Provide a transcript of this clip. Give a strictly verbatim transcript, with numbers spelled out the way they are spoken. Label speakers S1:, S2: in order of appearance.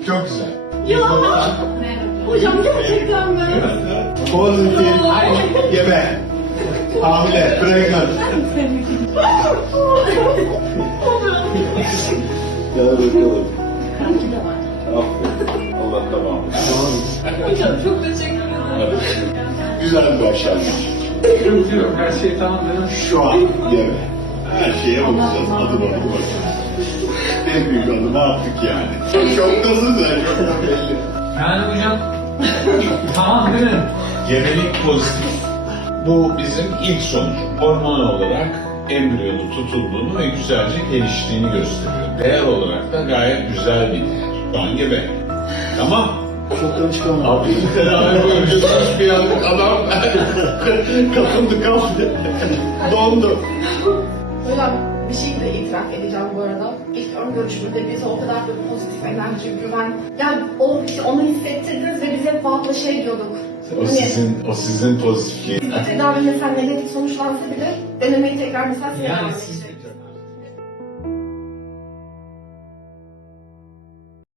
S1: Çok güzel.
S2: Ya hocam gerçekten mi?
S1: Pozitif. Gebe. Hamile. Pregnant.
S3: Gel bakalım. Aferin. Allah tamam.
S2: Hocam çok teşekkür ederim.
S1: Güzel bir başlangıç.
S4: Yok yok, her şey tamam değil mi?
S1: Şu an gebe. Her şeye bakacağız. Adım adım bakacağız. En büyük adımı attık yani. Şoktasın sen. Çok da belli.
S4: Yani hocam, tamam değil mi?
S5: Gebelik pozitif. Bu bizim ilk sonuç. Hormonal olarak embriyonun tutulduğunu ve güzelce geliştiğini gösteriyor. Değer olarak da gayet güzel bir değer. Şu an gebe. Tamam.
S3: Çoktan çıkamam.
S5: Abi tedavi boyunca bir anlık adam
S1: Kapıldı kaldı. Dondu.
S2: Hocam bir şey de itiraf edeceğim bu arada. İlk ön görüşmede bize o kadar bir pozitif enerji, güven. Yani o, işte onu hissettirdiniz ve bize fazla şey diyorduk.
S5: o sizin, o sizin pozitifliğiniz.
S2: Tedavi mesela negatif sonuçlansa bile denemeyi tekrar mesela
S4: Yani siz